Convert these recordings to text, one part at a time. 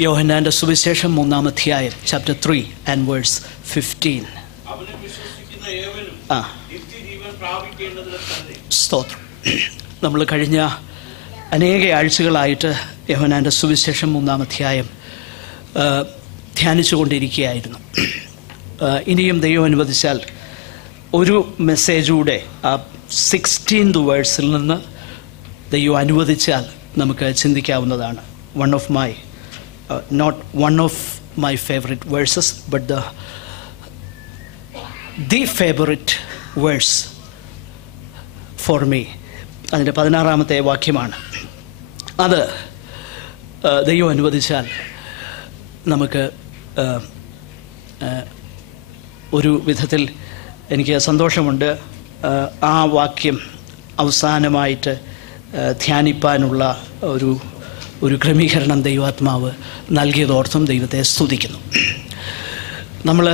യോഹന്നാന്റെ സുവിശേഷം 3-ാം അധ്യായം ചാപ്റ്റർ 3 and verse 15. സ്തോത്രം. നമ്മൾ കഴിഞ്ഞ അനേക ആഴ്ചകളായിട്ട് യോഹന്നാന്റെ സുവിശേഷം 3-ാം അധ്യായം ധ്യാനിച്ചു കൊണ്ടിരിക്കുകയായിരുന്നു. ഇനിയും ദൈവം അനുവദിച്ചാൽ ഒരു മെസ്സേജൂടെ ആ 16th വേഴ്സിൽ നിന്ന് ദൈവം അനുവദിച്ചാൽ നമുക്ക് ചിന്തിക്കാവുന്നതാണ്. not one of my favorite verses, but the favorite verse for me. അതിൻ്റെ 16-ാമത്തെ വാക്യമാണ്. അത് ദൈവം അനുവദിച്ചാൽ നമുക്ക് ഒരു വിധത്തിൽ എനിക്ക് സന്തോഷമുണ്ട്. ആ വാക്യം അവസാനമായിട്ട് ധ്യാനിപ്പാനുള്ള ഒരു ക്രമീകരണം ദൈവാത്മാവ് നൽകിയതോർത്തും ദൈവത്തെ സ്തുതിക്കുന്നു. നമ്മൾ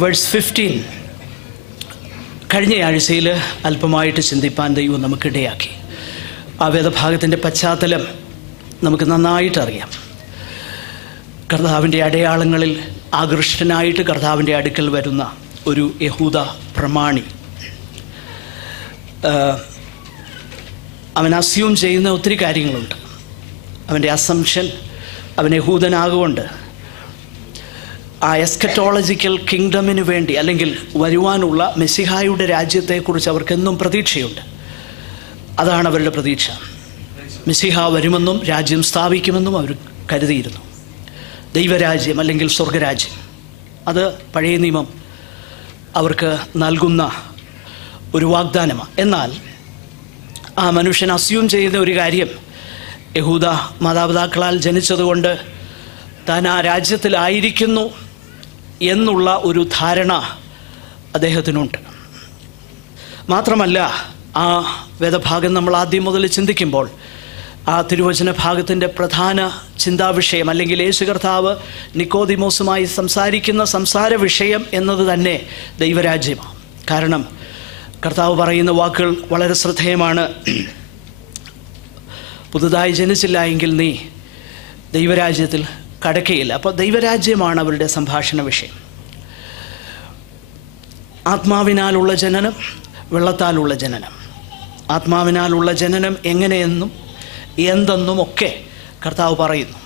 വേഴ്സ് 15 കഴിഞ്ഞ ആഴ്ചയിൽ അല്പമായിട്ട് ചിന്തിപ്പാൻ ദൈവം നമുക്കിടയാക്കി. ആ വേദഭാഗത്തിൻ്റെ പശ്ചാത്തലം നമുക്ക് നന്നായിട്ടറിയാം. കർത്താവിൻ്റെ അടയാളങ്ങളിൽ ആകൃഷ്ടനായിട്ട് കർത്താവിൻ്റെ അടുക്കൽ വരുന്ന ഒരു യഹൂദ പ്രമാണി, അവൻ അസ്യൂം ചെയ്യുന്ന ഒത്തിരി കാര്യങ്ങളുണ്ട്. അവൻ്റെ അസംഷൻ, അവൻ യഹൂദനാകൊണ്ട് ആ എസ്കറ്റോളജിക്കൽ കിങ്ഡമിന് വേണ്ടി അല്ലെങ്കിൽ വരുവാനുള്ള മെസ്സിഹായുടെ രാജ്യത്തെക്കുറിച്ച് അവർക്കെന്നും പ്രതീക്ഷയുണ്ട്. അതാണ് അവരുടെ പ്രതീക്ഷ. മെസ്സിഹ വരുമെന്നും രാജ്യം സ്ഥാപിക്കുമെന്നും അവർ കരുതിയിരുന്നു. ദൈവരാജ്യം അല്ലെങ്കിൽ സ്വർഗരാജ്യം, അത് പഴയ നിയമം അവർക്ക് നൽകുന്ന ഒരു വാഗ്ദാനമാണ്. എന്നാൽ ആ മനുഷ്യൻ അസ്യൂം ചെയ്യുന്ന ഒരു കാര്യം, യഹൂദ മാതാപിതാക്കളാൽ ജനിച്ചതുകൊണ്ട് താൻ ആ രാജ്യത്തിലായിരിക്കുന്നു എന്നുള്ള ഒരു ധാരണ അദ്ദേഹത്തിനുണ്ട്. മാത്രമല്ല, ആ വേദഭാഗം നമ്മൾ ആദ്യം മുതൽ ചിന്തിക്കുമ്പോൾ ആ തിരുവചന ഭാഗത്തിൻ്റെ പ്രധാന ചിന്താവിഷയം അല്ലെങ്കിൽ യേശു കർത്താവ് നിക്കോദിമോസുമായി സംസാരിക്കുന്ന സംസാര വിഷയം എന്നത് തന്നെ ദൈവരാജ്യമാണ്. കാരണം കർത്താവ് പറയുന്ന വാക്കുകൾ വളരെ ശ്രദ്ധേയമാണ്. പുതുതായി ജനിച്ചില്ല എങ്കിൽ നീ ദൈവരാജ്യത്തിൽ കടക്കുകയില്ല. അപ്പോൾ ദൈവരാജ്യമാണ് അവരുടെ സംഭാഷണ വിഷയം. ആത്മാവിനാലുള്ള ജനനം, വെള്ളത്താലുള്ള ജനനം. ആത്മാവിനാലുള്ള ജനനം എങ്ങനെയെന്നും എന്തെന്നും ഒക്കെ കർത്താവ് പറയുന്നു.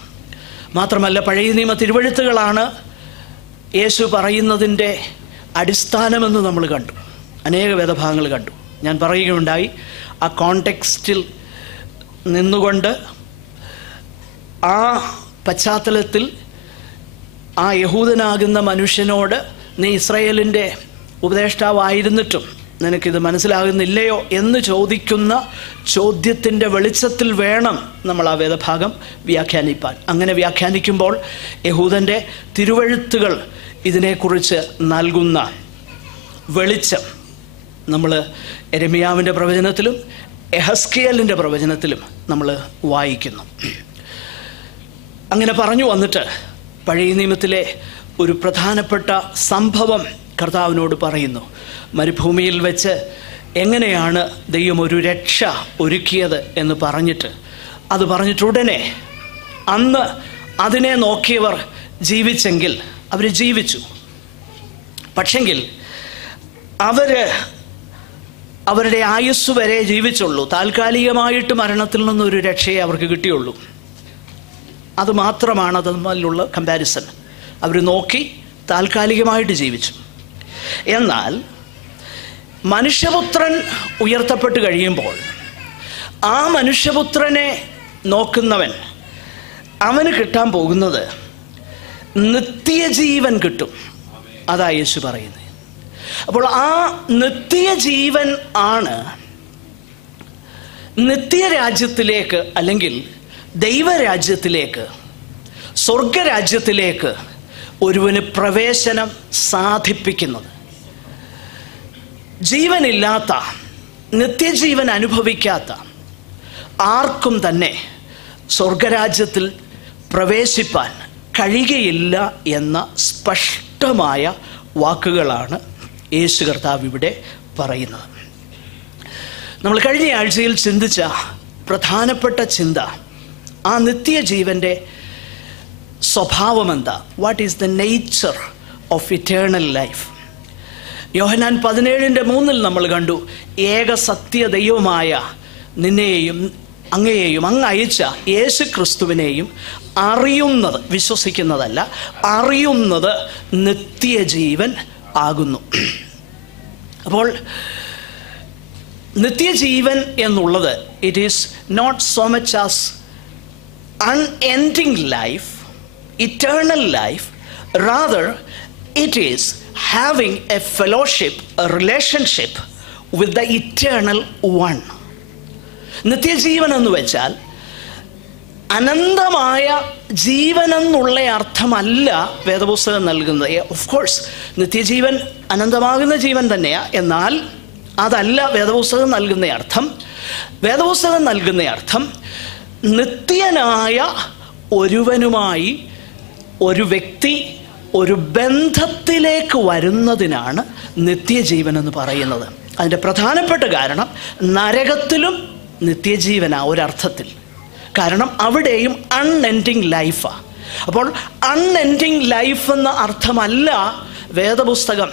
മാത്രമല്ല, പഴയ നിയമ തിരുവെഴുത്തുകളാണ് യേശു പറയുന്നതിൻ്റെ അടിസ്ഥാനമെന്ന് നമ്മൾ കണ്ടു. അനേക വേദഭാഗങ്ങൾ കണ്ടു. ഞാൻ പറയുകയുണ്ടായി, ആ കോണ്ടെക്സ്റ്റിൽ നിന്നുകൊണ്ട് ആ പശ്ചാത്തലത്തിൽ ആ യഹൂദനാകുന്ന മനുഷ്യനോട് നീ ഇസ്രായേലിൻ്റെ ഉപദേഷ്ടാവായിരുന്നിട്ടും നിനക്കിത് മനസ്സിലാകുന്നില്ലയോ എന്ന് ചോദിക്കുന്ന ചോദ്യത്തിൻ്റെ വെളിച്ചത്തിൽ വേണം നമ്മൾ ആ വേദഭാഗം വ്യാഖ്യാനിപ്പാൻ. അങ്ങനെ വ്യാഖ്യാനിക്കുമ്പോൾ യഹൂദൻ്റെ തിരുവെഴുത്തുകൾ ഇതിനെക്കുറിച്ച് നൽകുന്ന വെളിച്ചം നമ്മൾ യെരമ്യാവിൻ്റെ പ്രവചനത്തിലും എഹസ്കേലിൻ്റെ പ്രവചനത്തിലും നമ്മൾ വായിക്കുന്നു. അങ്ങനെ പറഞ്ഞു വന്നിട്ട് പഴയ നിയമത്തിലെ ഒരു പ്രധാനപ്പെട്ട സംഭവം കർത്താവിനോട് പറയുന്നു. മരുഭൂമിയിൽ വെച്ച് എങ്ങനെയാണ് ദൈവം ഒരു രക്ഷ ഒരുക്കിയത് എന്ന് പറഞ്ഞിട്ട് ഉടനെ അന്ന് അതിനെ നോക്കിയവർ ജീവിച്ചെങ്കിൽ അവർ ജീവിച്ചു. പക്ഷെങ്കിൽ അവരുടെ ആയുസ് വരെ ജീവിച്ചുള്ളൂ. താൽക്കാലികമായിട്ട് മരണത്തിൽ നിന്നൊരു രക്ഷയെ അവർക്ക് കിട്ടിയുള്ളൂ. അതുമാത്രമാണ് തമ്മിലുള്ള കമ്പാരിസൺ. അവർ നോക്കി താൽക്കാലികമായിട്ട് ജീവിച്ചു. എന്നാൽ മനുഷ്യപുത്രൻ ഉയർത്തപ്പെട്ട് കഴിയുമ്പോൾ ആ മനുഷ്യപുത്രനെ നോക്കുന്നവൻ, അവന് കിട്ടാൻ പോകുന്നത് നിത്യജീവൻ കിട്ടും. അതാ യേശു പറയുന്നത്. അപ്പോൾ ആ നിത്യജീവൻ ആണ് നിത്യരാജ്യത്തിലേക്ക് അല്ലെങ്കിൽ ദൈവരാജ്യത്തിലേക്ക്, സ്വർഗരാജ്യത്തിലേക്ക് ഒരുവന് പ്രവേശനം സാധിപ്പിക്കുന്നത്. ജീവനില്ലാത്ത, നിത്യജീവൻ അനുഭവിക്കാത്ത ആർക്കും തന്നെ സ്വർഗരാജ്യത്തിൽ പ്രവേശിപ്പാൻ കഴിയുകയില്ല എന്ന സ്പഷ്ടമായ വാക്കുകളാണ് യേശു കർത്താവ് ഇവിടെ പറയുന്നത്. നമ്മൾ കഴിഞ്ഞ ആഴ്ചയിൽ ചിന്തിച്ച പ്രധാനപ്പെട്ട ചിന്ത ആ നിത്യജീവൻ്റെ സ്വഭാവം എന്താ? What is the nature of eternal life? Yohannan 17:3 നമ്മൾ കണ്ടു, ഏക സത്യ ദൈവമായ നിന്നെയും അങ്ങയെയും അങ്ങ് അയച്ച യേശു ക്രിസ്തുവിനെയും അറിയുന്നത്, വിശ്വസിക്കുന്നതല്ല, അറിയുന്നത് നിത്യജീവൻ ആകുന്നു. അപ്പോൾ നിത്യജീവൻ എന്നുള്ളത് it is not so much as unending life, eternal life, rather it is having a fellowship, a relationship with the eternal one. നിത്യജീവൻ എന്ന് വെച്ചാൽ അനന്തമായ ജീവനെന്നുള്ള അർത്ഥമല്ല വേദപുസ്തകം നൽകുന്നത്. ഓഫ് കോഴ്സ് നിത്യജീവൻ അനന്തമാകുന്ന ജീവൻ തന്നെയാണ്, എന്നാൽ അതല്ല വേദപുസ്തകം നൽകുന്ന അർത്ഥം. വേദപുസ്തകം നൽകുന്ന അർത്ഥം നിത്യനായ ഒരുവനുമായി ഒരു വ്യക്തി ഒരു ബന്ധത്തിലേക്ക് വരുന്നതിനാണ് നിത്യജീവൻ എന്ന് പറയുന്നത്. അതിൻ്റെ പ്രധാനപ്പെട്ട കാരണം നരകത്തിലും നിത്യജീവനാ ഒരർത്ഥത്തിൽ. കാരണം അവിടെയും അൺഎൻഡിങ് ലൈഫാണ്. അപ്പോൾ അൺഎൻഡിങ് ലൈഫ് എന്ന അർത്ഥമല്ല വേദപുസ്തകം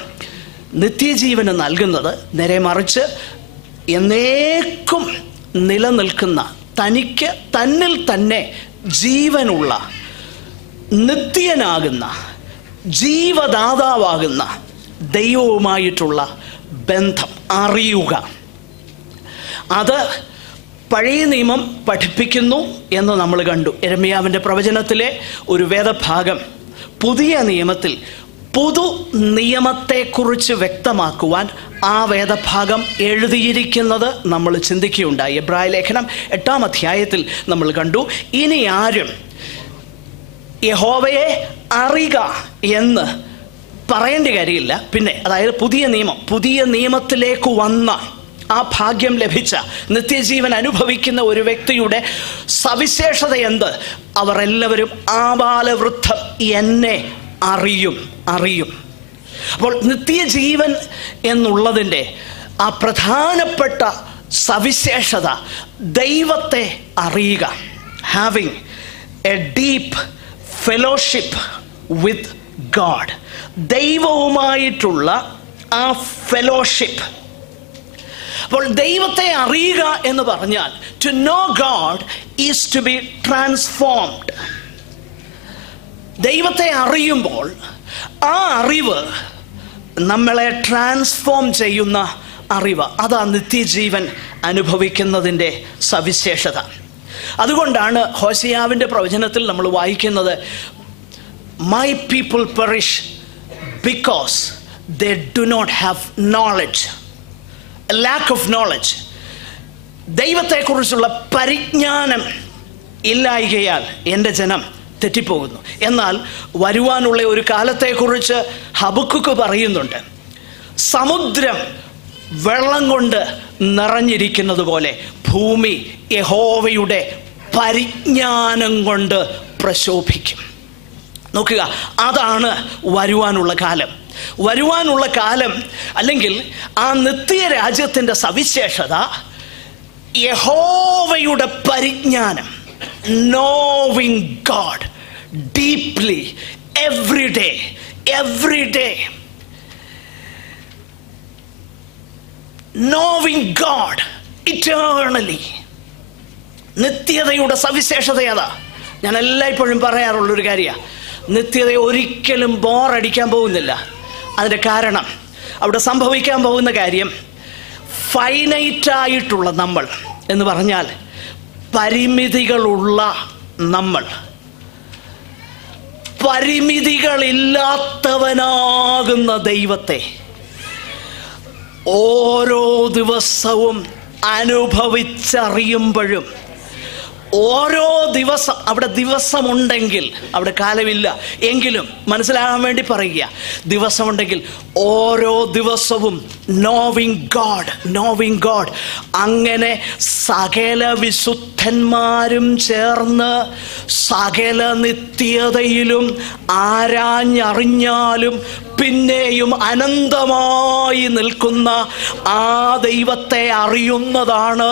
നിത്യജീവന് നൽകുന്നത്. നേരെ മറിച്ച് എന്നേക്കും നിലനിൽക്കുന്ന, തനിക്ക് തന്നിൽ തന്നെ ജീവനുള്ള, നിത്യനാകുന്ന, ജീവദാതാവാകുന്ന ദൈവവുമായിട്ടുള്ള ബന്ധം അറിയുക. അത് പഴയ നിയമം പഠിപ്പിക്കുന്നു എന്ന് നമ്മൾ കണ്ടു. യെരമ്യാവിൻ്റെ പ്രവചനത്തിലെ ഒരു വേദഭാഗം പുതിയ നിയമത്തിൽ പുതു നിയമത്തെക്കുറിച്ച് വ്യക്തമാക്കുവാൻ ആ വേദഭാഗം എഴുതിയിരിക്കുന്നത് നമ്മൾ ചിന്തിക്കുകയുണ്ടായി. എബ്രായ ലേഖനം 8-ാം അധ്യായത്തിൽ നമ്മൾ കണ്ടു, ഇനി ആരും യഹോവയെ അറിയുക എന്ന് പറയേണ്ട കാര്യമില്ല. പിന്നെ അതായത് പുതിയ നിയമത്തിലേക്ക് വന്ന ആ ഭാഗ്യം ലഭിച്ച, നിത്യജീവൻ അനുഭവിക്കുന്ന ഒരു വ്യക്തിയുടെ സവിശേഷത എന്ത്? അവർ എല്ലാവരും ആബാലവൃദ്ധം എന്നെ അറിയും. അപ്പോൾ നിത്യജീവൻ എന്നുള്ളതിൻ്റെ ആ പ്രധാനപ്പെട്ട സവിശേഷത ദൈവത്തെ അറിയുക. Having a deep fellowship with God. ദൈവവുമായിട്ടുള്ള ആ ഫെലോഷിപ്പ്. അപ്പോൾ ദൈവത്തെ അറിയുക എന്ന് പറഞ്ഞാൽ to know God is to be transformed. ദൈവത്തെ അറിയുമ്പോൾ ആ അറിവ് നമ്മളെ ട്രാൻസ്ഫോം ചെയ്യുന്ന അറിവ്. അതാ നിത്യജീവൻ അനുഭവിക്കുന്നതിൻ്റെ സവിശേഷത. അതുകൊണ്ടാണ് ഹോശയ്യാവിൻ്റെ പ്രവചനത്തിൽ നമ്മൾ വായിക്കുന്നത്, my people perish because they do not have knowledge. Lack of knowledge. ദൈവത്തെക്കുറിച്ചുള്ള പരിജ്ഞാനം ഇല്ലായ്കയാൽ എൻ്റെ ജനം തെറ്റിപ്പോകുന്നു. എന്നാൽ വരുവാനുള്ള ഒരു കാലത്തെക്കുറിച്ച് ഹബക്കുക്ക് പറയുന്നുണ്ട്, സമുദ്രം വെള്ളം കൊണ്ട് നിറഞ്ഞിരിക്കുന്നത് പോലെ ഭൂമി യഹോവയുടെ പരിജ്ഞാനം കൊണ്ട് പ്രശോഭിക്കും. നോക്കുക, അതാണ് വരുവാനുള്ള കാലം. വരുവാനുള്ള കാലം അല്ലെങ്കിൽ ആ നിത്യരാജ്യത്തിൻ്റെ സവിശേഷത യഹോവയുടെ പരിജ്ഞാനം. Knowing God deeply every day. Knowing God eternally. നിത്യതയുടെ സവിശേഷത അതാ. ഞാൻ എല്ലായ്പ്പോഴും പറയാറുള്ളൊരു കാര്യമാണ്, നിത്യത ഒരിക്കലും ബോറടിക്കാൻ പോകുന്നില്ല. അതിൻ്റെ കാരണം, അവിടെ സംഭവിക്കാൻ പോകുന്ന കാര്യം, ഫൈനൈറ്റായിട്ടുള്ള നമ്മൾ എന്ന് പറഞ്ഞാൽ പരിമിതികളുള്ള നമ്മൾ, പരിമിതികളില്ലാത്തവനാകുന്ന ദൈവത്തെ ഓരോ ദിവസവും അനുഭവിച്ചറിയുമ്പോഴും, ഓരോ ദിവസം, അവിടെ ദിവസമുണ്ടെങ്കിൽ അവിടെ കാലമില്ല എങ്കിലും മനസ്സിലാകാൻ വേണ്ടി പറയുക, ദിവസമുണ്ടെങ്കിൽ ഓരോ ദിവസവും നോവിങ് ഗാഡ്. അങ്ങനെ സകല വിശുദ്ധന്മാരും ചേർന്ന് സകല നിത്യതയിലും ആരാഞ്ഞറിഞ്ഞാലും പിന്നെയും അനന്തമായി നിൽക്കുന്ന ആ ദൈവത്തെ അറിയുന്നതാണ്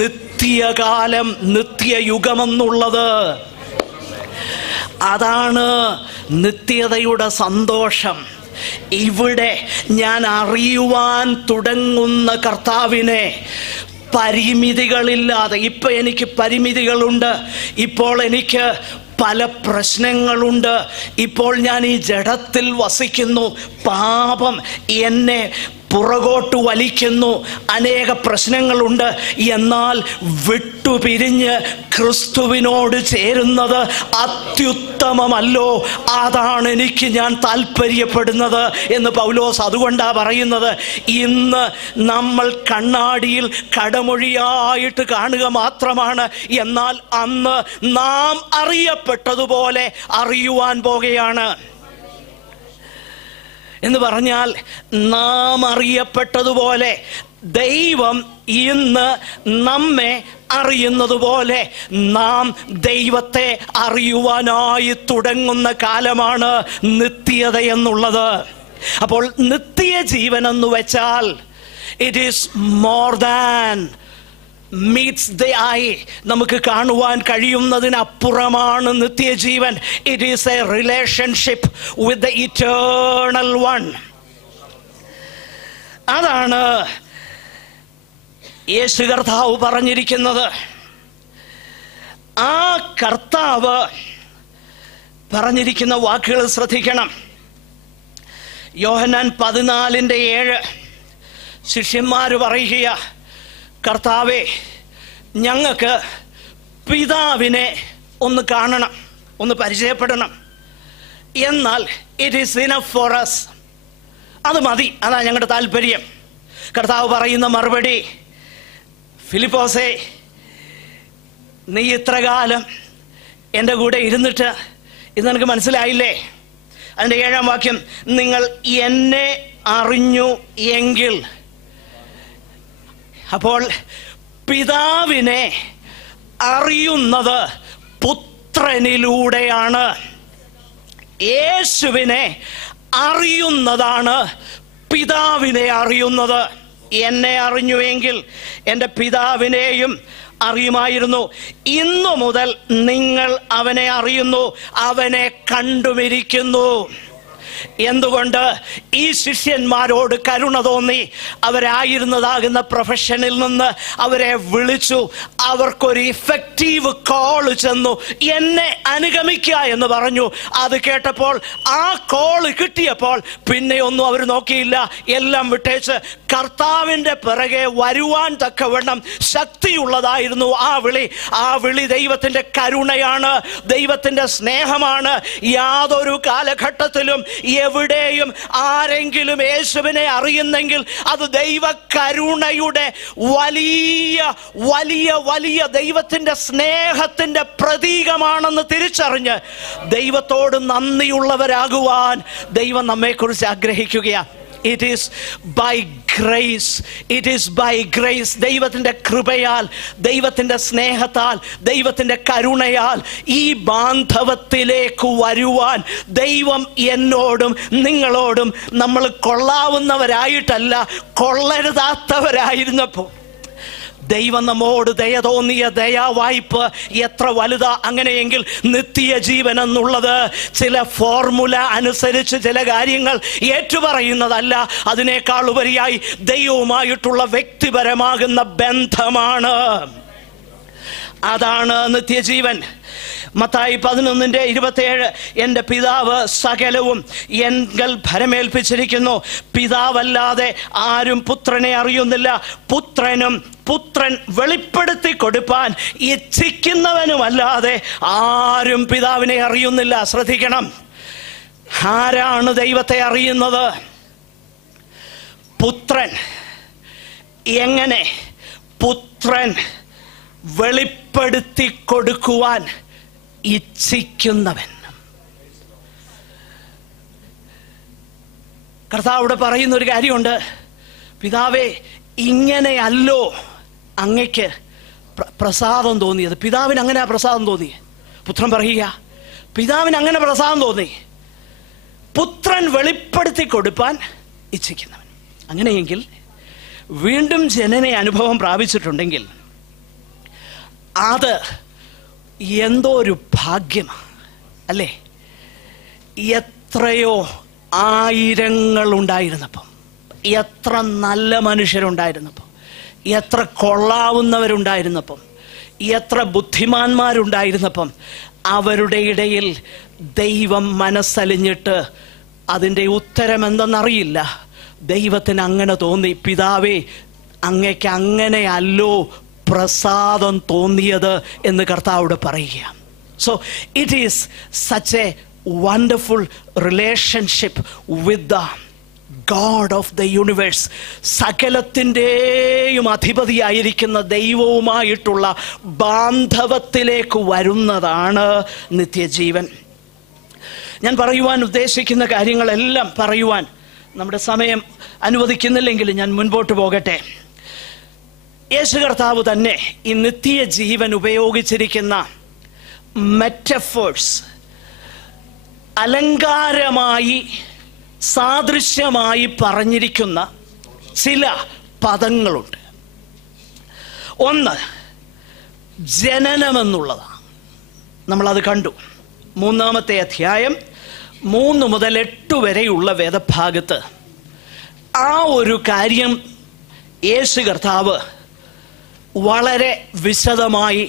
നിത്യകാലം, നിത്യയുഗമെന്നുള്ളത്. അതാണ് നിത്യതയുടെ സന്തോഷം. ഇവിടെ ഞാൻ അറിയുവാൻ തുടങ്ങുന്ന കർത്താവിനെ പരിമിതികളില്ലാതെ. ഇപ്പം എനിക്ക് പരിമിതികളുണ്ട്, ഇപ്പോൾ എനിക്ക് പല പ്രശ്നങ്ങളുണ്ട്, ഇപ്പോൾ ഞാൻ ഈ ജഡത്തിൽ വസിക്കുന്നു, പാപം എന്നെ പുറകോട്ട് വലിക്കുന്നു, അനേക പ്രശ്നങ്ങളുണ്ട്. എന്നാൽ വിട്ടുപിരിഞ്ഞ് ക്രിസ്തുവിനോട് ചേരുന്നത് അത്യുത്തമമല്ലോ, അതാണ് എനിക്ക് ഞാൻ താല്പര്യപ്പെടുന്നത് എന്ന് പൗലോസ് അതുകൊണ്ടാണ് പറയുന്നത്. ഇന്ന് നമ്മൾ കണ്ണാടിയിൽ കടമൊഴിയായിട്ട് കാണുക മാത്രമാണ്, എന്നാൽ അന്ന് നാം അറിയപ്പെട്ടതുപോലെ അറിയുവാൻ പോകുകയാണ്. എന്ന് പറഞ്ഞാൽ നാം അറിയപ്പെട്ടതുപോലെ ദൈവം ഇന്ന് നമ്മെ അറിയുന്നത് പോലെ നാം ദൈവത്തെ അറിയുവാനായി തുടങ്ങുന്ന കാലമാണ് നിത്യത എന്നുള്ളത്. അപ്പോൾ നിത്യജീവൻ എന്ന് വെച്ചാൽ it is more than meets the eye. നമുക്ക് കാണുവാൻ കഴിയുന്നതിനപ്പുറമാണ് നിത്യജീവൻ. It is A relationship with the eternal one. അതാണ് യേശു കർത്താവ് പറഞ്ഞിരിക്കുന്നത്. ആ കർത്താവ് പറഞ്ഞിരിക്കുന്ന വാക്കുകൾ ശ്രദ്ധിക്കണം. യോഹന്നാൻ 14:7 ശിഷ്യന്മാർ പറയുക, കർത്താവേ, ഞങ്ങൾക്ക് പിതാവിനെ ഒന്ന് കാണണം, ഒന്ന് പരിചയപ്പെടണം, എന്നാൽ it is enough for us. അത് മതി, അതാ ഞങ്ങളുടെ താല്പര്യം. കർത്താവ് പറയുന്ന മറുപടി, ഫിലിപ്പോസേ, നീ ഇത്ര കാലം എൻ്റെ കൂടെ ഇരുന്നിട്ട് ഇത് നിനക്ക് മനസ്സിലായില്ലേ? അതിൻ്റെ 7-ാം വാക്യം, നിങ്ങൾ എന്നെ അറിഞ്ഞു എങ്കിൽ. അപ്പോൾ പിതാവിനെ അറിയുന്നത് പുത്രനിലൂടെയാണ്. യേശുവിനെ അറിയുന്നതാണ് പിതാവിനെ അറിയുന്നത്. എന്നെ അറിഞ്ഞുവെങ്കിൽ എൻ്റെ പിതാവിനെയും അറിയുമായിരുന്നു. ഇന്നു മുതൽ നിങ്ങൾ അവനെ അറിയുന്നു, അവനെ കണ്ടുമിരിക്കുന്നു. എന്തുകൊണ്ട്? ഈ ശിഷ്യന്മാരോട് കരുണ തോന്നി. അവരായിരുന്നതാകുന്ന പ്രൊഫഷനിൽ നിന്ന് അവരെ വിളിച്ചു. അവർക്കൊരു ഇഫക്റ്റീവ് കോൾ ചെന്നു, എന്നെ അനുഗമിക്കുക എന്ന് പറഞ്ഞു. അത് കേട്ടപ്പോൾ, ആ കോള് കിട്ടിയപ്പോൾ പിന്നെ ഒന്നും അവർ നോക്കിയില്ല. എല്ലാം വിട്ടേച്ച് കർത്താവിൻ്റെ പിറകെ വരുവാൻ തക്കവണ്ണം ശക്തിയുള്ളതായിരുന്നു ആ വിളി. ആ വിളി ദൈവത്തിൻ്റെ കരുണയാണ്, ദൈവത്തിൻ്റെ സ്നേഹമാണ്. യാതൊരു കാലഘട്ടത്തിലും എവിടെയും ആരെങ്കിലും യേശുവിനെ അറിയുന്നെങ്കിൽ അത് ദൈവ കരുണയുടെ വലിയ വലിയ വലിയ ദൈവത്തിൻ്റെ സ്നേഹത്തിൻ്റെ പ്രതീകമാണെന്ന് തിരിച്ചറിഞ്ഞ് ദൈവത്തോട് നന്ദിയുള്ളവരാകുവാൻ ദൈവം നമ്മെക്കുറിച്ച് ആഗ്രഹിക്കുകയാണ്. It is by grace. It is by grace. ദൈവത്തിൻ്റെ കൃപയാൽ, ദൈവത്തിൻ്റെ സ്നേഹത്താൽ, ദൈവത്തിൻ്റെ കരുണയാൽ ഈ ബാന്ധവത്തിലേക്ക് വരുവാൻ ദൈവം എന്നോടും നിങ്ങളോടും, നമ്മൾ കൊള്ളാവുന്നവരായിട്ടല്ല, കൊള്ളരുതാത്തവരായിരുന്നപ്പോൾ ദൈവം നമ്മോട് ദയ തോന്നിയ ദയാവായ്പ് എത്ര വലുതാ. അങ്ങനെയെങ്കിൽ നിത്യജീവൻ എന്നുള്ളത് ചില ഫോർമുല അനുസരിച്ച് ചില കാര്യങ്ങൾ ഏറ്റുപറയുന്നതല്ല, അതിനേക്കാൾ ഉപരിയായി ദൈവവുമായിട്ടുള്ള വ്യക്തിപരമാകുന്ന ബന്ധമാണ്. അതാണ് നിത്യജീവൻ. മത്തായി 11:27, എൻ്റെ പിതാവ് സകലവും എങ്കൽ ഭരമേൽപ്പിച്ചിരിക്കുന്നു. പിതാവല്ലാതെ ആരും പുത്രനെ അറിയുന്നില്ല, പുത്രൻ വെളിപ്പെടുത്തി കൊടുപ്പാൻ ഇച്ഛിക്കുന്നവനുമല്ലാതെ ആരും പിതാവിനെ അറിയുന്നില്ല. ശ്രദ്ധിക്കണം, ആരാണ് ദൈവത്തെ അറിയുന്നത്? പുത്രൻ. എങ്ങനെ? പുത്രൻ വെളിപ്പെടുത്തി കൊടുക്കുവാൻ ഇച്ഛിക്കുന്നവൻ. കർത്താവിടെ പറയുന്ന ഒരു കാര്യമുണ്ട്, പിതാവേ, ഇങ്ങനെയല്ലോ അങ്ങയ്ക്ക് പ്രസാദം തോന്നിയത്. പിതാവിന് അങ്ങനെ പ്രസാദം തോന്നി. പുത്രൻ പറയുക, പിതാവിന് അങ്ങനെ പ്രസാദം തോന്നി. പുത്രൻ വെളിപ്പെടുത്തി കൊടുപ്പാൻ ഇച്ഛിക്കുന്നവൻ. അങ്ങനെയെങ്കിൽ വീണ്ടും ജനന അനുഭവം പ്രാപിച്ചിട്ടുണ്ടെങ്കിൽ അത് എന്തോ ഒരു ഭാഗ്യമാണ്. അല്ലേ? എത്രയോ ആയിരങ്ങളുണ്ടായിരുന്നപ്പം, എത്ര നല്ല മനുഷ്യരുണ്ടായിരുന്നപ്പം, എത്ര കൊള്ളാവുന്നവരുണ്ടായിരുന്നപ്പം, എത്ര ബുദ്ധിമാന്മാരുണ്ടായിരുന്നപ്പം, അവരുടെ ഇടയിൽ ദൈവം മനസ്സലിഞ്ഞിട്ട് അതിൻ്റെ ഉത്തരം എന്തെന്നറിയില്ല. ദൈവത്തിന് അങ്ങനെ തോന്നി, പിതാവേ അങ്ങയ്ക്ക് അങ്ങനെയല്ലോ പ്രസാദം തോന്നിയത് എന്ന് കർത്താവോട് പറയുക. So it is such A wonderful relationship with the God of the universe. സകലത്തിൻ്റെയും അധിപതിയായിരിക്കുന്ന ദൈവവുമായിട്ടുള്ള ബാന്ധവത്തിലേക്ക് വരുന്നതാണ് നിത്യജീവൻ. ഞാൻ പറയുവാൻ ഉദ്ദേശിക്കുന്ന കാര്യങ്ങളെല്ലാം പറയുവാൻ നമ്മുടെ സമയം അനുവദിക്കുന്നില്ലെങ്കിൽ ഞാൻ മുൻപോട്ട് പോകട്ടെ. യേശു കർത്താവ് തന്നെ ഈ നിത്യജീവൻ ഉപയോഗിച്ചിരിക്കുന്ന മെറ്റഫേഴ്സ്, അലങ്കാരമായി സാദൃശ്യമായി പറഞ്ഞിരിക്കുന്ന ചില പദങ്ങളുണ്ട്. ഒന്ന് ജനനമെന്നുള്ളതാണ്. നമ്മളത് കണ്ടു. 3-ാമത്തെ അധ്യായം 3 മുതൽ 8 വരെയുള്ള വേദഭാഗത്ത് ആ ഒരു കാര്യം യേശു കർത്താവ് വളരെ വിശദമായി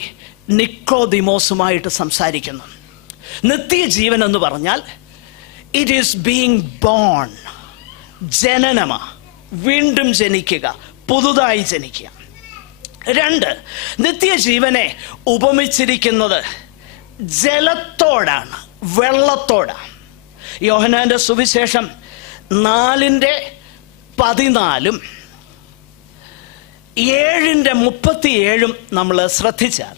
നിക്കോദിമോസുമായിട്ട് സംസാരിക്കുന്നു. നിത്യജീവൻ എന്ന് പറഞ്ഞാൽ ഇറ്റ് ഈസ് ബീയിങ് ബോൺ, ജനനമാ, വീണ്ടും ജനിക്കുക, പുതുതായി ജനിക്കുക. 2, നിത്യജീവനെ ഉപമിച്ചിരിക്കുന്നത് ജലത്തോടാണ്, വെള്ളത്തോടാണ്. യോഹന്നാന്റെ സുവിശേഷം 4:14 7:37 നമ്മൾ ശ്രദ്ധിച്ചാൽ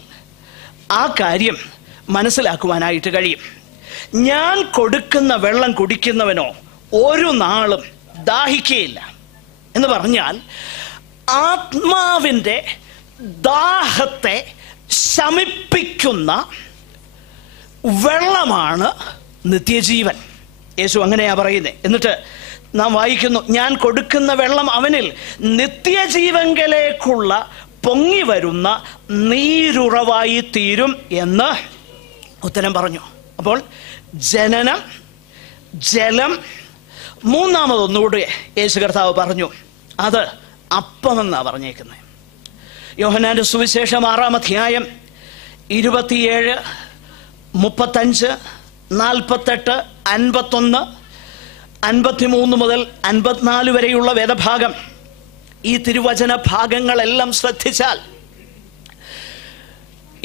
ആ കാര്യം മനസ്സിലാക്കുവാനായിട്ട് കഴിയും. ഞാൻ കൊടുക്കുന്ന വെള്ളം കുടിക്കുന്നവനോ ഒരു നാളും ദാഹിക്കുകയില്ല എന്ന് പറഞ്ഞാൽ ആത്മാവിൻ്റെ ദാഹത്തെ ശമിപ്പിക്കുന്ന വെള്ളമാണ് നിത്യജീവൻ. യേശു അങ്ങനെയാ പറയുന്നത്. എന്നിട്ട് നാം വായിക്കുന്നു, ഞാൻ കൊടുക്കുന്ന വെള്ളം അവനിൽ നിത്യജീവങ്കലേക്കുള്ള പൊങ്ങി വരുന്ന നീരുറവായി തീരും എന്ന് ഉത്തരം പറഞ്ഞു. അപ്പോൾ ജനനം, ജലം, 3-ാമതൊന്നുകൂടെ യേശു കർത്താവ് പറഞ്ഞു, അത് അപ്പമെന്നാണ് പറഞ്ഞേക്കുന്നത്. യോഹന്നാന്റെ സുവിശേഷം 6-ാം അധ്യായം 27, 35, 48, 51, 53 മുതൽ 54 വരെയുള്ള വേദഭാഗം, ഈ തിരുവചന ഭാഗങ്ങളെല്ലാം ശ്രദ്ധിച്ചാൽ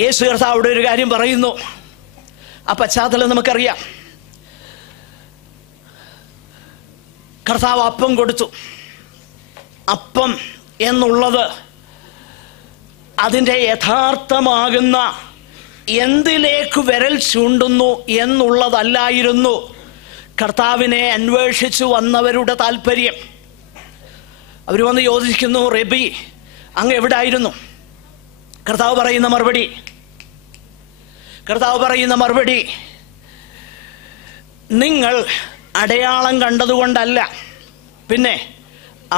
യേശു കർത്താവിടെ ഒരു കാര്യം പറയുന്നു. ആ പശ്ചാത്തലം നമുക്കറിയാം. കർത്താവ് അപ്പം കൊടുത്തു. അപ്പം എന്നുള്ളത് അതിൻ്റെ യഥാർത്ഥമാകുന്ന എന്തിലേക്ക് വിരൽ ചൂണ്ടുന്നു എന്നുള്ളതല്ലായിരുന്നു കർത്താവിനെ അന്വേഷിച്ചു വന്നവരുടെ താല്പര്യം. അവർ വന്ന് യോജിക്കുന്നു, റബി അങ്ങ് എവിടായിരുന്നു? കർത്താവ് പറയുന്ന മറുപടി, നിങ്ങൾ അടയാളം കണ്ടതുകൊണ്ടല്ല, പിന്നെ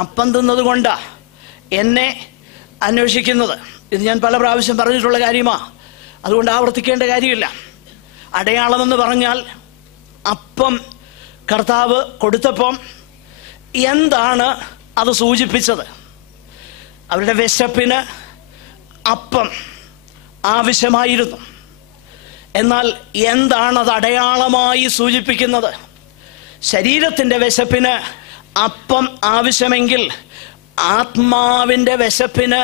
അപ്പം തിന്നതുകൊണ്ടാ എന്നെ അന്വേഷിക്കുന്നത്. ഇത് ഞാൻ പല പ്രാവശ്യം പറഞ്ഞിട്ടുള്ള കാര്യമാണ്, അതുകൊണ്ട് ആവർത്തിക്കേണ്ട കാര്യമില്ല. അടയാളമെന്ന് പറഞ്ഞാൽ അപ്പം കർത്താവ് കൊടുത്തപ്പം എന്താണ് അത് സൂചിപ്പിച്ചത്? അവരുടെ വിശപ്പിന് അപ്പം ആവശ്യമായിരുന്നു. എന്നാൽ എന്താണ് അത് അടയാളമായി സൂചിപ്പിക്കുന്നത്? ശരീരത്തിൻ്റെ വിശപ്പിന് അപ്പം ആവശ്യമെങ്കിൽ ആത്മാവിൻ്റെ വിശപ്പിന്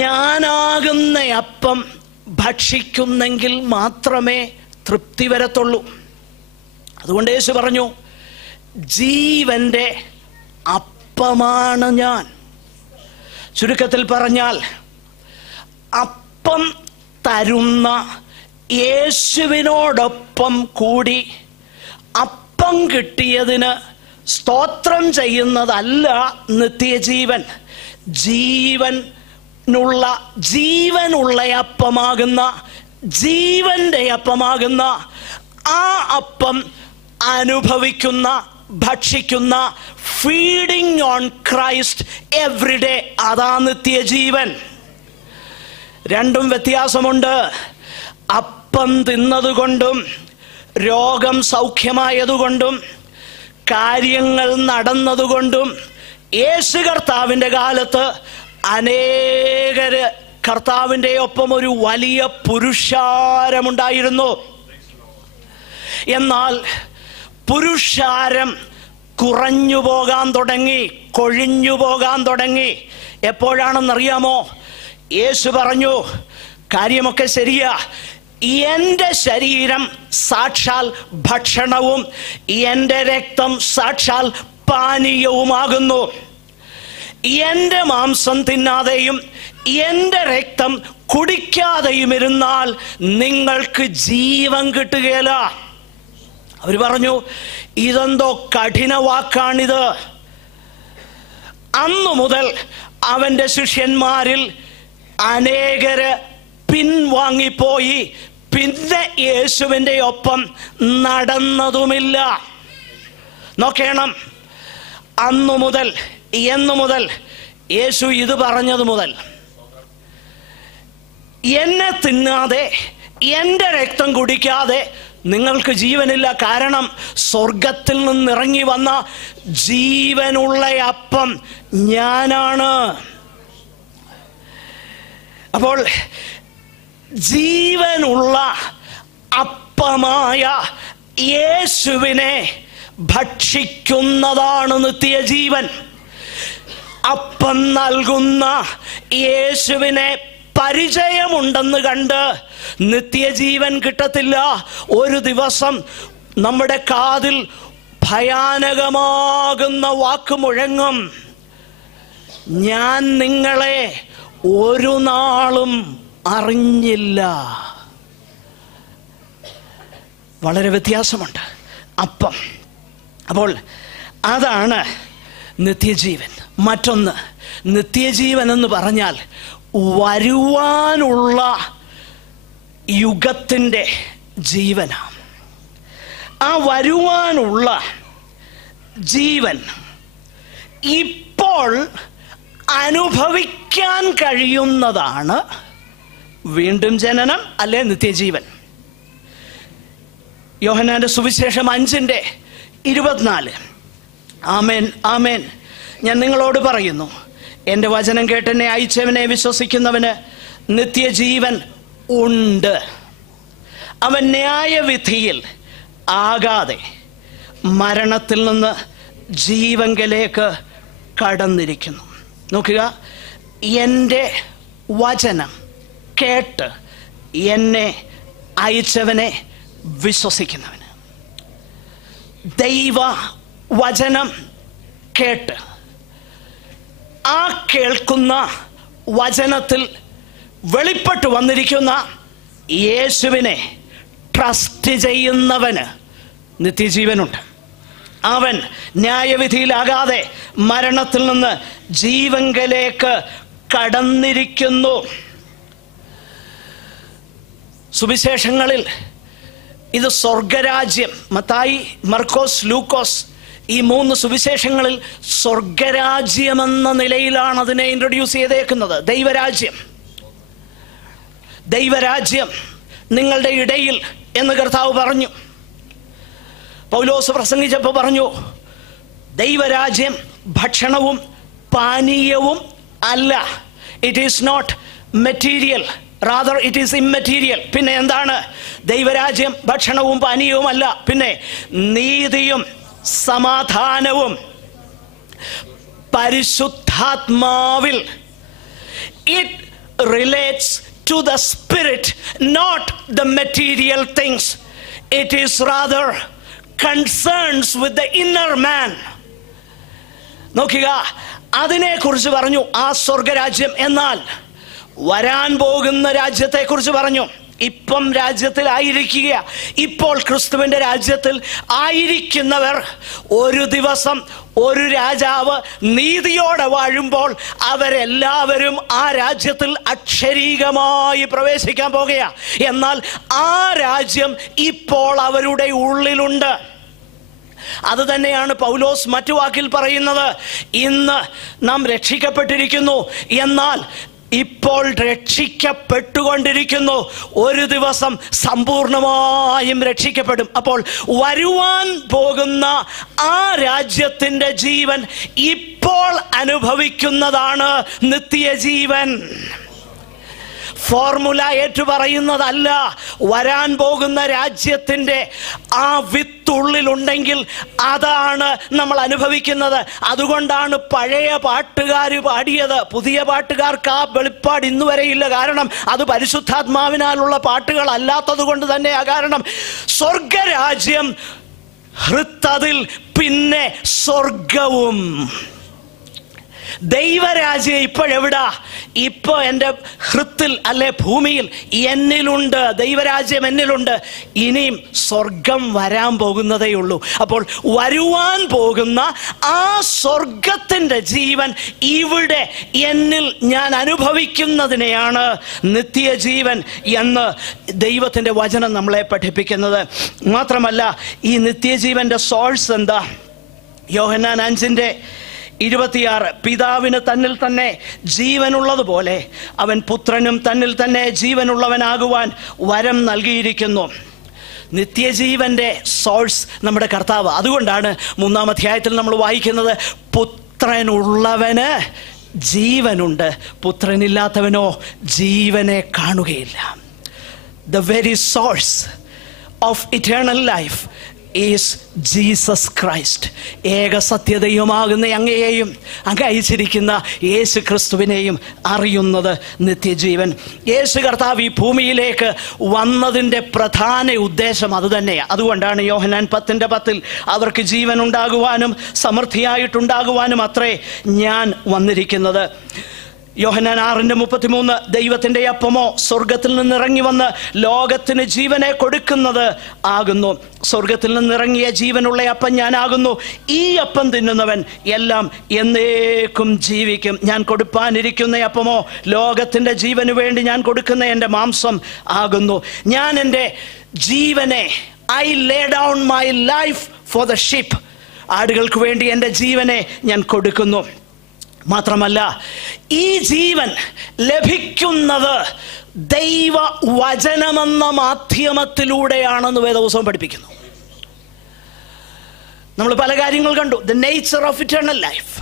ഞാനാകുന്ന അപ്പം ഭക്ഷിക്കുന്നെങ്കിൽ മാത്രമേ തൃപ്തി വരത്തുള്ളൂ. അതുകൊണ്ട് യേശു പറഞ്ഞു, ജീവന്റെ അപ്പമാണ് ഞാൻ. ചുരുക്കത്തിൽ പറഞ്ഞാൽ അപ്പം തരുന്ന യേശുവിനോടൊപ്പം കൂടി അപ്പം കിട്ടിയതിന് സ്തോത്രം ചെയ്യുന്നതല്ല നിത്യജീവൻ. ജീവനുള്ള അപ്പമാകുന്ന, ജീവന്റെ അപ്പമാകുന്ന ആ അപ്പം അനുഭവിക്കുന്ന, ഭക്ഷിക്കുന്ന, ഫീഡിങ് ഓൺ ക്രൈസ്റ്റ് എവ്രിഡേ, അതാ നിത്യജീവൻ. രണ്ടും വ്യത്യാസമുണ്ട്. അപ്പം തിന്നതുകൊണ്ടും രോഗം സൗഖ്യമായതുകൊണ്ടും കാര്യങ്ങൾ നടന്നതുകൊണ്ടും യേശു കർത്താവിൻ്റെ കാലത്ത് അനേകര് കർത്താവിൻ്റെ ഒപ്പം ഒരു വലിയ പുരുഷാരമുണ്ടായിരുന്നു. എന്നാൽ പുരുഷാരം കുറഞ്ഞു പോകാൻ തുടങ്ങി, കൊഴിഞ്ഞു പോകാൻ തുടങ്ങി. എപ്പോഴാണെന്നറിയാമോ? യേശു പറഞ്ഞു, കാര്യമൊക്കെ ശരിയാ, എൻ്റെ ശരീരം സാക്ഷാൽ ഭക്ഷണവും എൻ്റെ രക്തം സാക്ഷാൽ പാനീയവുമാകുന്നു. എൻ്റെ മാംസം തിന്നാതെയും എൻ്റെ രക്തം കുടിക്കാതെയും ഇരുന്നാൽ നിങ്ങൾക്ക് ജീവൻ കിട്ടുകയില്ല. അവർ പറഞ്ഞു, ഇതെന്തോ കഠിന വാക്കാണിത്. അന്നു മുതൽ അവൻ്റെ ശിഷ്യന്മാരിൽ അനേകര് പിൻവാങ്ങിപ്പോയി. പിന്നെ യേശുവിൻ്റെ ഒപ്പം നടന്നതുമില്ല. നോക്കണം, അന്നു മുതൽ, എന്നു മുതൽ? യേശു ഇത് പറഞ്ഞത് മുതൽ. എന്നെ തിന്നാതെ എൻ്റെ രക്തം കുടിക്കാതെ നിങ്ങൾക്ക് ജീവനില്ല. കാരണം സ്വർഗത്തിൽ നിന്നിറങ്ങി വന്ന ജീവനുള്ള അപ്പം ഞാനാണ്. അപ്പോൾ ജീവനുള്ള അപ്പമായ യേശുവിനെ ഭക്ഷിക്കുന്നതാണ് നിത്യജീവൻ. അപ്പം നൽകുന്ന യേശുവിനെ പരിചയമുണ്ടെന്ന് കണ്ട് നിത്യജീവൻ കിട്ടത്തില്ല. ഒരു ദിവസം നമ്മുടെ കാതിൽ ഭയാനകമാകുന്ന വാക്ക് മുഴങ്ങും, ഞാൻ നിങ്ങളെ ഒരു നാളും അറിഞ്ഞില്ല. വളരെ വ്യത്യാസമുണ്ട് അപ്പം. അപ്പോൾ അതാണ് നിത്യജീവൻ. മറ്റൊന്ന്, നിത്യജീവൻ എന്ന് പറഞ്ഞാൽ വരുവാനുള്ള യുഗത്തിൻ്റെ ജീവനാണ്. ആ വരുവാനുള്ള ജീവൻ ഇപ്പോൾ അനുഭവിക്കാൻ കഴിയുന്നതാണ് വീണ്ടും ജനനം, അല്ലെ നിത്യജീവൻ. യോഹന്നാന്റെ സുവിശേഷം 5:24. ആമേൻ ആമേൻ, ഞാൻ നിങ്ങളോട് പറയുന്നു, എൻ്റെ വചനം കേട്ടെന്നെ അയച്ചവനെ വിശ്വസിക്കുന്നവന് നിത്യജീവൻ ഉണ്ട്. അവൻ ന്യായവിധിയിൽ ആകാതെ മരണത്തിൽ നിന്ന് ജീവങ്കലേക്ക് കടന്നിരിക്കുന്നു. നോക്കുക, എൻ്റെ വചനം കേട്ട് എന്നെ അയച്ചവനെ വിശ്വസിക്കുന്നവന്. ദൈവ വചനം കേട്ട് ആ കേൾക്കുന്ന വചനത്തിൽ വെളിപ്പെട്ടു വന്നിരിക്കുന്ന യേശുവിനെ ട്രസ്റ്റ് ചെയ്യുന്നവന് നിത്യജീവനുണ്ട്. അവൻ ന്യായവിധിയിലാകാതെ മരണത്തിൽ നിന്ന് ജീവങ്കലേക്ക് കടന്നിരിക്കുന്നു. സുവിശേഷങ്ങളിൽ ഇത് സ്വർഗരാജ്യം, മത്തായി, മർക്കോസ്, ലൂക്കോസ്, ഈ 3 സുവിശേഷങ്ങളിൽ സ്വർഗരാജ്യമെന്ന നിലയിലാണ് അതിനെ ഇൻട്രൊഡ്യൂസ് ചെയ്തേക്കുന്നത്. ദൈവരാജ്യം, ദൈവരാജ്യം നിങ്ങളുടെ ഇടയിൽ എന്ന് കർത്താവ് പറഞ്ഞു. പൗലോസ് പ്രസംഗിച്ചപ്പോൾ പറഞ്ഞു, ദൈവരാജ്യം ഭക്ഷണവും പാനീയവും അല്ല. It is not material, rather it is immaterial. പിന്നെ എന്താണ് ദൈവരാജ്യം? ഭക്ഷണവും പാനീയവും അല്ല, പിന്നെ നീതിയും സമാധാനവും പരിശുദ്ധാത്മാവിൽ. It relates to the spirit, not the material things. It is rather concerns with the inner man. നോക്കുക, അതിനെക്കുറിച്ച് പറഞ്ഞു ആ സ്വർഗരാജ്യം. എന്നാൽ വരാൻ പോകുന്ന രാജ്യത്തെക്കുറിച്ച് പറഞ്ഞു. ഇപ്പം രാജ്യത്തിൽ ആയിരിക്കുക, ഇപ്പോൾ ക്രിസ്തുവിൻ്റെ രാജ്യത്തിൽ ആയിരിക്കുന്നവർ ഒരു ദിവസം ഒരു രാജാവ് നീതിയോടെ വാഴുമ്പോൾ അവരെല്ലാവരും ആ രാജ്യത്തിൽ അക്ഷരീകമായി പ്രവേശിക്കാൻ പോകുകയാണ്. എന്നാൽ ആ രാജ്യം ഇപ്പോൾ അവരുടെ ഉള്ളിലുണ്ട്. അത് തന്നെയാണ് പൗലോസ് മറ്റു വാക്കിൽ പറയുന്നത്, ഇന്ന് നാം രക്ഷിക്കപ്പെട്ടിരിക്കുന്നു, എന്നാൽ ഇപ്പോൾ രക്ഷിക്കപ്പെട്ടുകൊണ്ടിരിക്കുന്നു. ഒരു ദിവസം സമ്പൂർണമായും രക്ഷിക്കപ്പെടും. അപ്പോൾ വരുവാൻ പോകുന്ന ആ രാജ്യത്തിൻ്റെ ജീവൻ ഇപ്പോൾ അനുഭവിക്കുന്നതാണ് നിത്യജീവൻ. ഫോർമുല ഏറ്റുപറയുന്നതല്ല. വരാൻ പോകുന്ന രാജ്യത്തിൻ്റെ ആ വിത്തുള്ളിലുണ്ടെങ്കിൽ അതാണ് നമ്മൾ അനുഭവിക്കുന്നത്. അതുകൊണ്ടാണ് പഴയ പാട്ടുകാർ പാടിയത്. പുതിയ പാട്ടുകാർക്ക് ആ വെളിപ്പാട് ഇന്നു വരെയില്ല. കാരണം അത് പരിശുദ്ധാത്മാവിനാലുള്ള പാട്ടുകൾ അല്ലാത്തത് കൊണ്ട് തന്നെയാ. കാരണം സ്വർഗരാജ്യം ഹൃത്തതിൽ പിന്നെ സ്വർഗവും. ദൈവരാജ്യം ഇപ്പോഴെവിടാ? ഇപ്പോ എൻ്റെ ഹൃത്തിൽ അല്ലെ ഭൂമിയിൽ എന്നിലുണ്ട്. ദൈവരാജ്യം എന്നിലുണ്ട്. ഇനിയും സ്വർഗം വരാൻ പോകുന്നതേ ഉള്ളൂ. അപ്പോൾ വരുവാൻ പോകുന്ന ആ സ്വർഗത്തിൻ്റെ ജീവൻ ഇവിടെ എന്നിൽ ഞാൻ അനുഭവിക്കുന്നതിനെയാണ് നിത്യജീവൻ എന്ന് ദൈവത്തിൻ്റെ വചനം നമ്മളെ പഠിപ്പിക്കുന്നത്. മാത്രമല്ല, ഈ നിത്യജീവൻ്റെ സോഴ്സ് എന്താ? യോഹന്നാൻ 5:26 പിതാവിന് തന്നിൽ തന്നെ ജീവനുള്ളതുപോലെ അവൻ പുത്രനും തന്നിൽ തന്നെ ജീവനുള്ളവനാകുവാൻ വരം നൽകിയിരിക്കുന്നു. നിത്യജീവൻ്റെ സോഴ്സ് നമ്മുടെ കർത്താവ്. അതുകൊണ്ടാണ് 3-ാം അധ്യായത്തിൽ നമ്മൾ വായിക്കുന്നത്, പുത്രനുള്ളവന് ജീവനുണ്ട്, പുത്രനില്ലാത്തവനോ ജീവനെ കാണുകയില്ല. The very source of eternal life is Jesus Christ. ഏക സത്യദൈവമാകുന്ന അങ്ങയെയും അങ്ങ് അയച്ചിരിക്കുന്ന യേശു ക്രിസ്തുവിനെയും അറിയുന്നത് നിത്യജീവൻ. യേശു കർത്താവ് ഈ ഭൂമിയിലേക്ക് വന്നതിൻ്റെ പ്രധാന ഉദ്ദേശം അതുതന്നെയാണ്. അതുകൊണ്ടാണ് യോഹന്നാൻ 10:10 അവർക്ക് ജീവൻ ഉണ്ടാകുവാനും സമൃദ്ധിയായിട്ടുണ്ടാകുവാനും അത്രേ ഞാൻ വന്നിരിക്കുന്നത്. യോഹന്നാൻ 6:33 ദൈവത്തിൻ്റെ അപ്പമോ സ്വർഗത്തിൽ നിന്നിറങ്ങി വന്ന് ലോകത്തിന് ജീവനെ കൊടുക്കുന്നത് ആകുന്നു. സ്വർഗത്തിൽ നിന്നിറങ്ങിയ ജീവനുള്ള അപ്പം ഞാനാകുന്നു. ഈ അപ്പം തിന്നുന്നവൻ എല്ലാം എന്നേക്കും ജീവിക്കും. ഞാൻ കൊടുപ്പാനിരിക്കുന്ന അപ്പമോ ലോകത്തിൻ്റെ ജീവന് വേണ്ടി ഞാൻ കൊടുക്കുന്ന എൻ്റെ മാംസം ആകുന്നു. ഞാൻ എൻ്റെ ജീവനെ I lay down my life for the sheep. ആടുകൾക്ക് വേണ്ടി എൻ്റെ ജീവനെ ഞാൻ കൊടുക്കുന്നു. മാത്രമല്ല, ഈ ജീവൻ ലഭിക്കുന്നത് ദൈവ വചനമെന്ന മാധ്യമത്തിലൂടെയാണെന്ന് വേദപുസ്തകം പഠിപ്പിക്കുന്നു. നമ്മൾ പല കാര്യങ്ങൾ കണ്ടു. The nature of eternal life,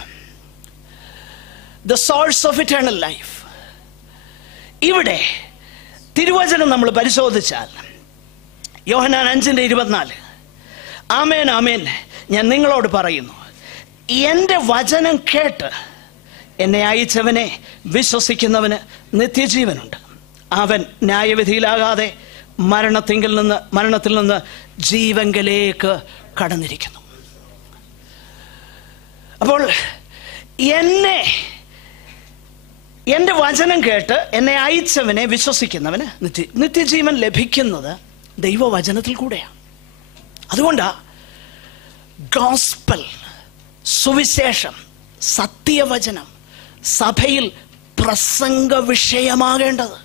the source of eternal life. ഇവിടെ തിരുവചനം നമ്മൾ പരിശോധിച്ചാൽ യോഹന്നാൻ 5:24 ആമേൻ ആമേൻ ഞാൻ നിങ്ങളോട് പറയുന്നു, എൻ്റെ വചനം കേട്ട് എന്നെ അയച്ചവനെ വിശ്വസിക്കുന്നവന് നിത്യജീവനുണ്ട്. അവൻ ന്യായവിധിയിലാകാതെ മരണത്തിൽ നിന്ന് ജീവങ്കലേക്ക് കടന്നിരിക്കുന്നു. അപ്പോൾ എൻ്റെ വചനം കേട്ട് എന്നെ അയച്ചവനെ വിശ്വസിക്കുന്നവന് നിത്യജീവൻ ലഭിക്കുന്നത് ദൈവവചനത്തിൽ കൂടെയാണ്. അതുകൊണ്ടാ ഗോസ്പൽ, സുവിശേഷം, സത്യവചനം സഭയിൽ പ്രസംഗ വിഷയമാകേണ്ടത്.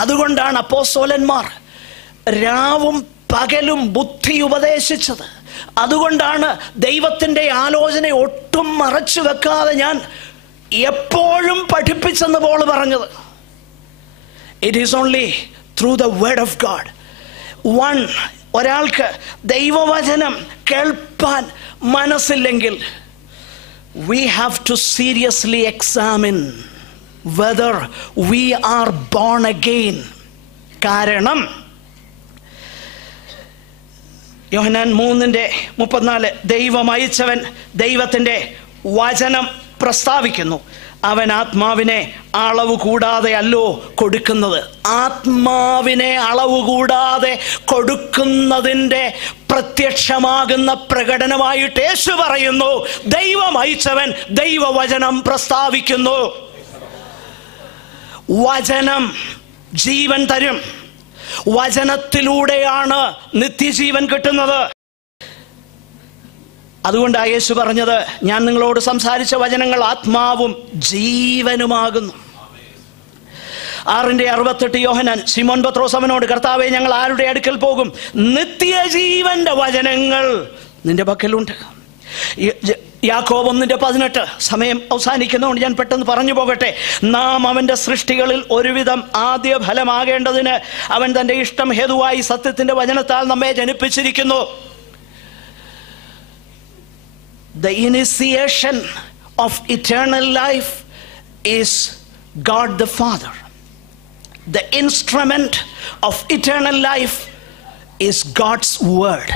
അതുകൊണ്ടാണ് അപ്പോസ്തലന്മാർ രാവും പകലും ബുദ്ധി ഉപദേശിച്ചത്. അതുകൊണ്ടാണ് ദൈവത്തിൻ്റെ ആലോചന ഒട്ടും മറച്ചു വെക്കാതെ ഞാൻ എപ്പോഴും പഠിപ്പിച്ചെന്ന് പോൾ പറഞ്ഞത്. It is only through the word of God. ഒരാൾക്ക് ദൈവവചനം കേൾപ്പാൻ മനസ്സില്ലെങ്കിൽ we have to seriously examine whether we are born again. കാരണം യോഹന്നാൻ 3:34 ദൈവം അയച്ചവൻ ദൈവത്തിൻ്റെ വചനം പ്രസ്താവിക്കുന്നു. അവൻ ആത്മാവിനെ അളവ് കൂടാതെ അല്ലോ കൊടുക്കുന്നത്. ആത്മാവിനെ അളവ് കൂടാതെ കൊടുക്കുന്നതിൻ്റെ പ്രത്യക്ഷമാകുന്ന പ്രകടനമായിട്ട് യേശു പറയുന്നു, ദൈവം അയച്ചവൻ ദൈവവചനം പ്രസ്താവിക്കുന്നു. വചനം ജീവൻ തരും. വചനത്തിലൂടെയാണ് നിത്യജീവൻ കിട്ടുന്നത്. അതുകൊണ്ടാണ് യേശു പറഞ്ഞത്, ഞാൻ നിങ്ങളോട് സംസാരിച്ച വചനങ്ങൾ ആത്മാവും ജീവനുമാകുന്നു. 6:68 യോഹന്നാൻ, ശിമോൻ പത്രോസ് അവനോട്, കർത്താവേ, ഞങ്ങൾ ആരുടെ അടുക്കൽ പോകും? നിത്യജീവന്റെ വചനങ്ങൾ നിന്റെ പക്കലുണ്ട്. യാക്കോബ് 1:18. സമയം അവസാനിക്കുന്നതുകൊണ്ട് ഞാൻ പെട്ടെന്ന് പറഞ്ഞു പോകട്ടെ. നാം അവൻ്റെ സൃഷ്ടികളിൽ ഒരുവിധം ആദ്യ ഫലമാകേണ്ടതിന് അവൻ തൻ്റെ ഇഷ്ടം ഹേതുവായി സത്യത്തിൻ്റെ വചനത്താൽ നമ്മെ ജനിപ്പിച്ചിരിക്കുന്നു. The initiation of eternal life is God the Father. The instrument of eternal life is God's word.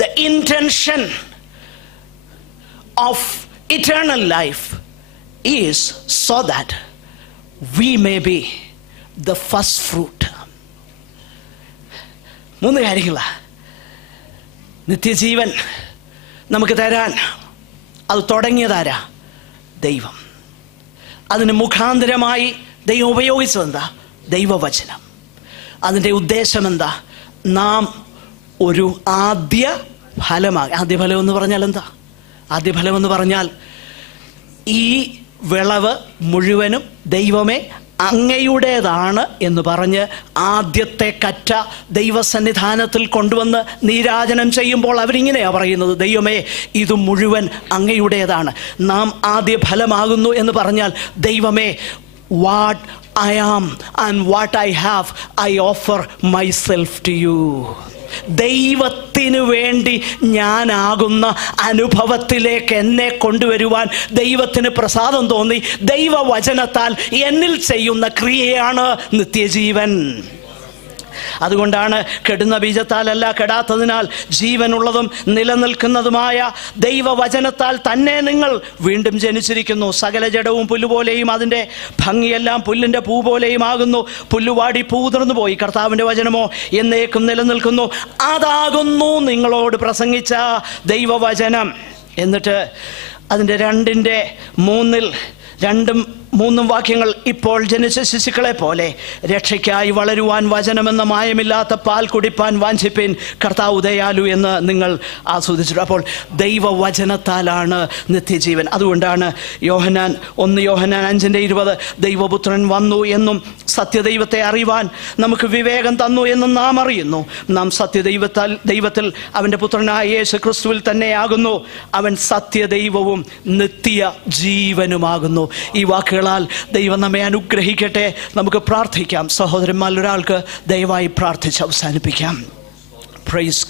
The intention of eternal life is so that we may be the first fruit. 3 കാര്യങ്ങളാ നിത്യജീവൻ നമുക്ക് തരാൻ. അത് തുടങ്ങിയതാരാ? ദൈവം. അതിന് മുഖാന്തരമായി ദൈവം ഉപയോഗിച്ചതെന്താ? ദൈവവചനം. അതിൻ്റെ ഉദ്ദേശം എന്താ? നാം ഒരു ആദ്യ ഫലമാകും. ആദ്യ ഫലം എന്ന് പറഞ്ഞാൽ എന്താ? ആദ്യ ഫലം എന്ന് പറഞ്ഞാൽ ഈ വിളവ് മുഴുവനും ദൈവമേ അങ്ങയുടേതാണ് എന്ന് പറഞ്ഞ് ആദ്യത്തെ കറ്റ ദൈവസന്നിധാനത്തിൽ കൊണ്ടുവന്ന് നീരാജനം ചെയ്യുമ്പോൾ അവരിങ്ങനെയാണ് പറയുന്നത്, ദൈവമേ ഇത് മുഴുവൻ അങ്ങയുടേതാണ്. നാം ആദ്യ ഫലമാകുന്നു എന്ന് പറഞ്ഞാൽ ദൈവമേ what I am and what I have, I offer myself to you. ദൈവത്തിന് വേണ്ടി ഞാനാകുന്ന അനുഭവത്തിലേക്ക് എന്നെ കൊണ്ടുവരുവാൻ ദൈവത്തിന് പ്രസാദം തോന്നി ദൈവവചനത്താൽ എന്നിൽ ചെയ്യുന്ന ക്രിയയാണ് നിത്യജീവൻ. അതുകൊണ്ടാണ് കെടുന്ന ബീജത്താലല്ല, കെടാത്തതിനാൽ ജീവനുള്ളതും നിലനിൽക്കുന്നതുമായ ദൈവവചനത്താൽ തന്നെ നിങ്ങൾ വീണ്ടും ജനിച്ചിരിക്കുന്നു. സകല ജഡവും പുല്ലുപോലെയും അതിൻ്റെ ഭംഗിയെല്ലാം പുല്ലിൻ്റെ പൂ പോലെയും ആകുന്നു. പുല്ലുവാടി പൂതിർന്നു പോയി, കർത്താവിൻ്റെ വചനമോ എന്നേക്കും നിലനിൽക്കുന്നു. അതാകുന്നു നിങ്ങളോട് പ്രസംഗിച്ച ദൈവവചനം. എന്നിട്ട് അതിൻ്റെ 2:3 വാക്യങ്ങൾ, ഇപ്പോൾ ജനിച്ച ശിശുക്കളെ പോലെ രക്ഷയ്ക്കായി വളരുവാൻ വചനമെന്ന മായമില്ലാത്ത പാൽ കുടിപ്പാൻ വാഞ്ചിപ്പിൻ, കർത്താവ് ദയാലു എന്ന് നിങ്ങൾ ആസ്വദിച്ചിട്ടു. അപ്പോൾ ദൈവവചനത്താലാണ് നിത്യജീവൻ. അതുകൊണ്ടാണ് 1 യോഹന്നാൻ 5:20 ദൈവപുത്രൻ വന്നു എന്നും സത്യദൈവത്തെ അറിയുവാൻ നമുക്ക് വിവേകം തന്നു എന്നും നാം അറിയുന്നു. നാം ദൈവത്തിൽ അവൻ്റെ പുത്രനായ യേശു ക്രിസ്തുവിൽ തന്നെയാകുന്നു. അവൻ സത്യദൈവവും നിത്യ ജീവനുമാകുന്നു. ഈ വാക്കുകളാൽ ദൈവം നമ്മെ അനുഗ്രഹിക്കട്ടെ. നമുക്ക് പ്രാർത്ഥിക്കാം. സഹോദരന്മാരിൽ ഒരാൾക്ക് ദയവായി പ്രാർത്ഥിച്ച് അവസാനിപ്പിക്കാം. പ്രൈസ്